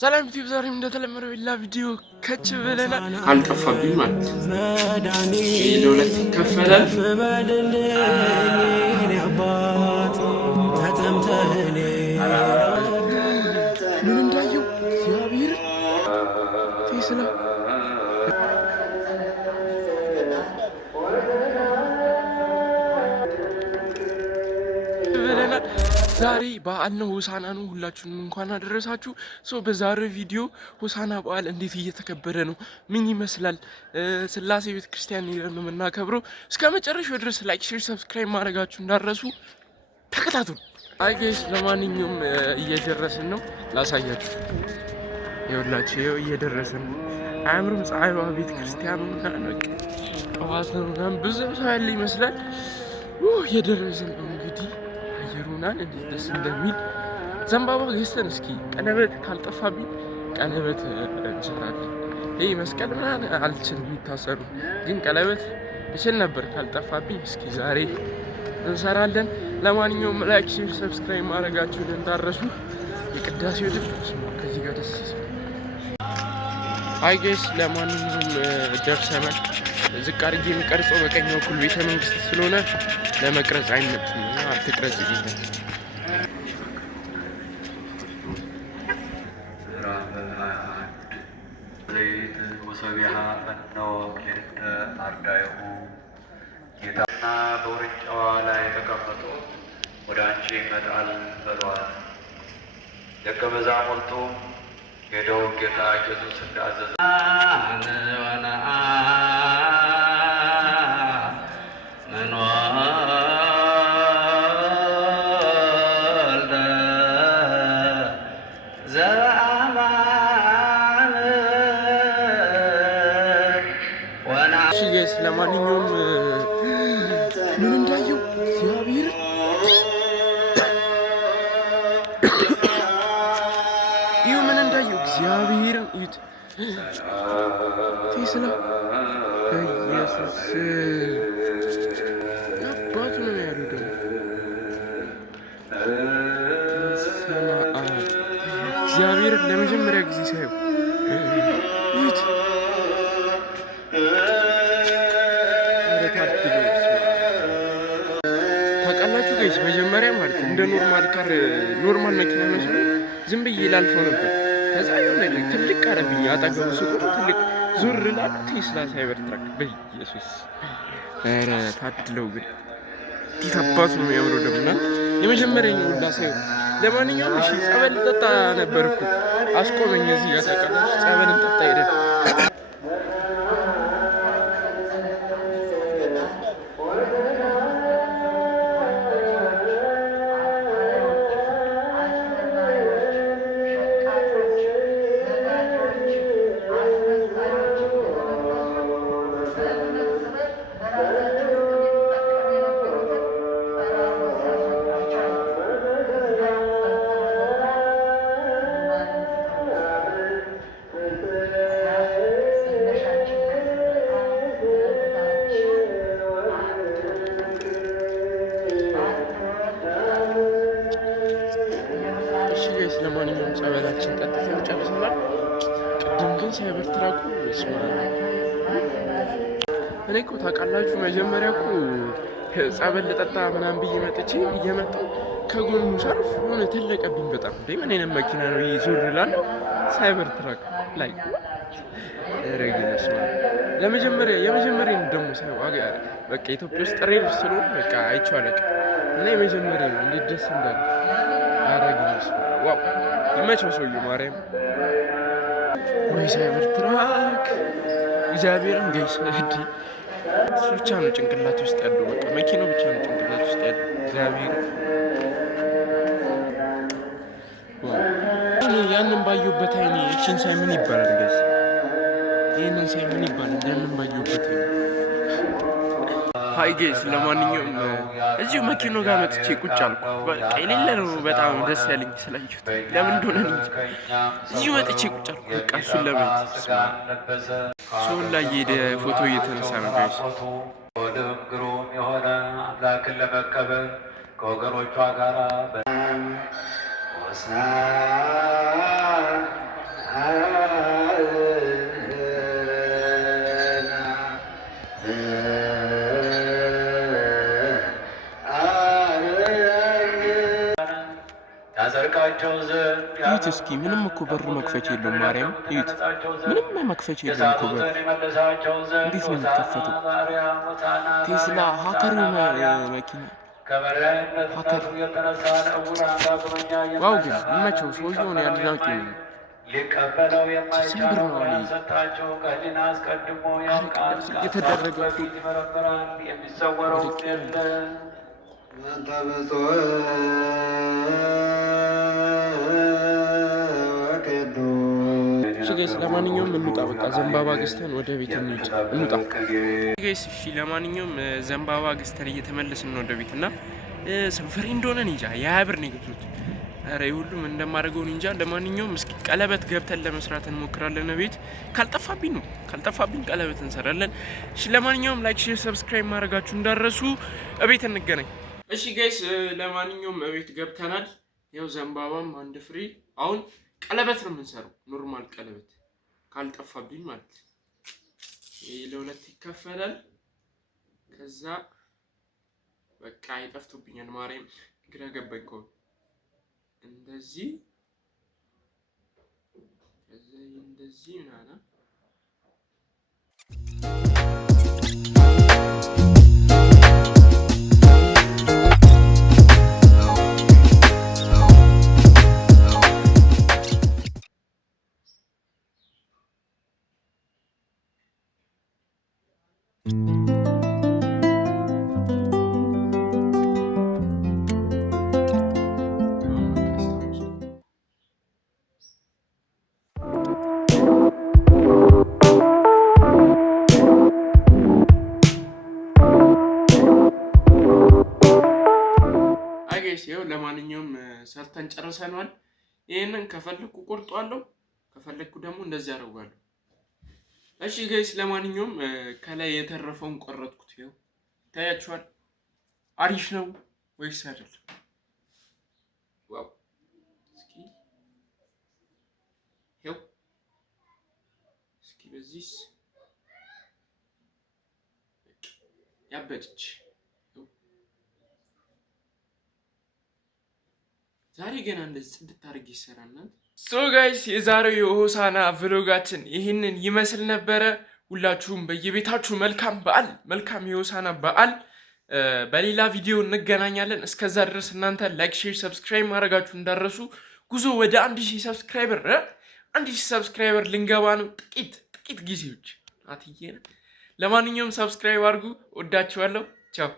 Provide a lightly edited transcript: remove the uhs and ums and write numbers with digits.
ሰላም ዩቲዩብ ዛሬም እንደተለመደው ሌላ ቪዲዮ ከች ብለናል። አልጠፋብኝ ማለት ለሁለት ይከፈላል። ምን እንዳየው እግዚአብሔር ቴስላ ዛሬ በዓል ነው፣ ሆሳና ነው። ሁላችሁንም እንኳን አደረሳችሁ። በዛሬው ቪዲዮ ሆሳና በዓል እንዴት እየተከበረ ነው፣ ምን ይመስላል፣ ስላሴ ቤተክርስቲያን ነው የምናከብረው። እስከ መጨረሻው ድረስ ላይክ፣ ሼር፣ ሰብስክራይብ ማድረጋችሁ እንዳረሱ ተከታተሉ። አይ ጋይስ፣ ለማንኛውም እየደረስን ነው፣ ላሳያችሁ። ይኸውላችሁ ይኸው እየደረስን ነው። አያምርም? ፀሐይዋ ቤተክርስቲያኑ ጠዋት ነው ምናምን ብዙ ሰው ያለ ይመስላል። እየደረስን ነው እንግዲህ አየሩናን እንዴት ደስ እንደሚል ዘንባባ ገዝተን እስኪ ቀለበት ካልጠፋብኝ ቀለበት እንሰራለን። ይሄ መስቀል ምናምን አልችልም የሚታሰሩ ግን ቀለበት እችል ነበር ካልጠፋብኝ። እስኪ ዛሬ እንሰራለን። ለማንኛውም ላይክ፣ ሼር፣ ሰብስክራይብ ማድረጋችሁን እንዳረሱ። የቅዳሴው ድምፅ ከዚህ ጋር ደስ ይላል። አይ ጋይስ፣ ለማንኛውም ደርሰናል። ዝቅ አድርጌ የሚቀርጸው በቀኝ በኩል ቤተ መንግስት ስለሆነ ለመቅረጽ አይመችም እና አትቅረጽ ይላል። ወሰቢሃ ፈነወ ክልተ አርዳኢሁ ጌታና በውርንጫዋ ላይ ተቀምጦ ወደ አንቺ ይመጣል በሏት። ደቀ መዛሙርቱ ሄደው ጌታ ኢየሱስ እንዳዘዘ ለማንኛውም ምን እንዳየው እግዚአብሔር ይኸው ምን እንዳየው እግዚአብሔርን እዩት። ቴስላ በኢየሱስ አባቱ ነው ያሉ ደግሞ እግዚአብሔርን ለመጀመሪያ ጊዜ ሳየው እዩት። ታውቃላችሁ ጋይስ፣ መጀመሪያ ማለት እንደ ኖርማል ካር ኖርማል መኪና መስሎ ዝም ብዬ ላልፈው ነበር። ከዛ የሆነ ትልቅ አረብኛ አጠገቡ ስቆም ትልቅ ዙር ላል ቴስላ ሳይበር ትራክ በኢየሱስ ኧረ ታድለው ግን እንዴት አባቱ ነው የሚያምረው ደግሞ የመጀመሪያ ነው ሁላ ሳይሆን። ለማንኛውም እሺ ጸበል ጠጣ ነበርኩ አስቆመኝ እዚህ ጋር ታውቃላችሁ። ጸበልን ጠጣ ሄደን ለማንኛውም ጸበላችን ጠጥተን ጨርሰናል። ቅድም ግን ሳይበር ትራኩ እኔ እኮ ታውቃላችሁ መጀመሪያ እኮ ጸበል ልጠጣ ምናምን ብዬ መጥቼ እየመጣሁ ከጎኑ ሰርፍ ሆነ ተለቀብኝ በጣም እንዴ ምን አይነት መኪና ነው ይዞ እላለሁ። ሳይበር ትራክ ላይ ረግነስ የመጀመሪያ ደግሞ ሳይው በቃ ኢትዮጵያ ውስጥ ሬል ስለሆነ በቃ አይቼው አለቀ እና የመጀመሪያ ነው እንዴት ደስ እንዳለ አረግነስ ዋው ይመቸው ሰውዬው ማርያም ወይ ሳይበር ትራክ እግዚአብሔርን ገይስ እዲ እሱ ብቻ ነው ጭንቅላት ውስጥ ያለው። በቃ መኪናው ብቻ ነው ጭንቅላት ውስጥ ያለው። እግዚአብሔር ያንን ባየሁበት አይኔ እቺን ሳይ ምን ይባላል ገይስ? ይሄንን ሳይ ምን ይባላል? ያንን ባየሁበት አይኔ ሃይ ጌስ፣ ለማንኛውም እዚሁ መኪናው ጋር መጥቼ ቁጭ አልኩ። በቃ የሌለ ነው በጣም ደስ ያለኝ ስላየሁት ለምን እንደሆነ እንጂ እዚሁ መጥቼ ቁጭ አልኩ። በቃ እሱን ለማየት ሰውን ላይ ሄደ ፎቶ እየተነሳ ነው ጋይስ። ግሩም የሆነ አምላክን ለመቀበል ከወገኖቿ ጋር እዩት እስኪ ምንም እኮ በር መክፈቻ የለውም። ማርያም እዩት፣ ምንም መክፈቻ የለውም እኮ በር። እንዴት ነው የሚከፈተው? ቴስላ ሀከር የሆነ መኪና ሀከር። ዋው ግን ይመቸው፣ ሰውየውን ያድናቂ ነው። ሊቀበለው የማይቻል ስንብር ሰጣቸው። ከህሊና አስቀድሞ ያውቃል፣ የተደረገ በፊት ይመረምራል፣ የሚሰወረው የለም። ጋይስ ለማንኛውም እንውጣ፣ በቃ ዘንባባ ገዝተን ወደ ቤት እንውጣ ጋይስ። እሺ ለማንኛውም ዘንባባ ገዝተን እየተመለስን ነው ወደ ቤት እና ሰንፈሪ እንደሆነ እንጃ የ20 ብር ነው የገዛሁት። ኧረ ሁሉም እንደማደርገው እንጃ። ለማንኛውም እስኪ ቀለበት ገብተን ለመስራት እንሞክራለን። ቤት ካልጠፋብኝ ቀለበት እንሰራለን። እሺ ለማንኛውም ላይክ፣ ሼር፣ ሰብስክራይብ ማድረጋችሁ እንዳረሱ። እቤት እንገናኝ። እሺ ጋይስ ለማንኛውም እቤት ገብተናል። ያው ዘንባባም አንድ ፍሬ። አሁን ቀለበት ነው የምንሰራው፣ ኖርማል ቀለበት ካልጠፋብኝ ማለት። ይሄ ለሁለት ይከፈላል። ከዛ በቃ ይጠፍቶብኛል። ማርያም ግራ ገባኝ እኮ እንደዚህ እንደዚህ ምናምን ይኸው ለማንኛውም ሰርተን ጨርሰናል። ይሄንን ከፈለኩ ቆርጧለሁ፣ ከፈለኩ ደግሞ እንደዚህ አደርጋለሁ። እሺ ጋይስ ለማንኛውም ከላይ የተረፈውን ቆረጥኩት። ይኸው ይታያችኋል። አሪፍ ነው ወይስ አይደለም? ዋው! እስኪ ይኸው እስኪ በዚህስ ያበደች ዛሬ ገና እንደዚህ ጽድት አድርጌ ይሰራልና። ሶ ጋይስ የዛሬው የሆሳና ቭሎጋችን ይህንን ይመስል ነበረ። ሁላችሁም በየቤታችሁ መልካም የሆሳና በዓል። በሌላ ቪዲዮ እንገናኛለን። እስከዛ ድረስ እናንተ ላይክ፣ ሼር፣ ሰብስክራይብ ማድረጋችሁ እንዳረሱ። ጉዞ ወደ 1000 ሰብስክራይበር ልንገባ ነው። ጥቂት ጊዜዎች አትዬ። ለማንኛውም ሰብስክራይብ አድርጉ። ወዳችኋለሁ። ቻው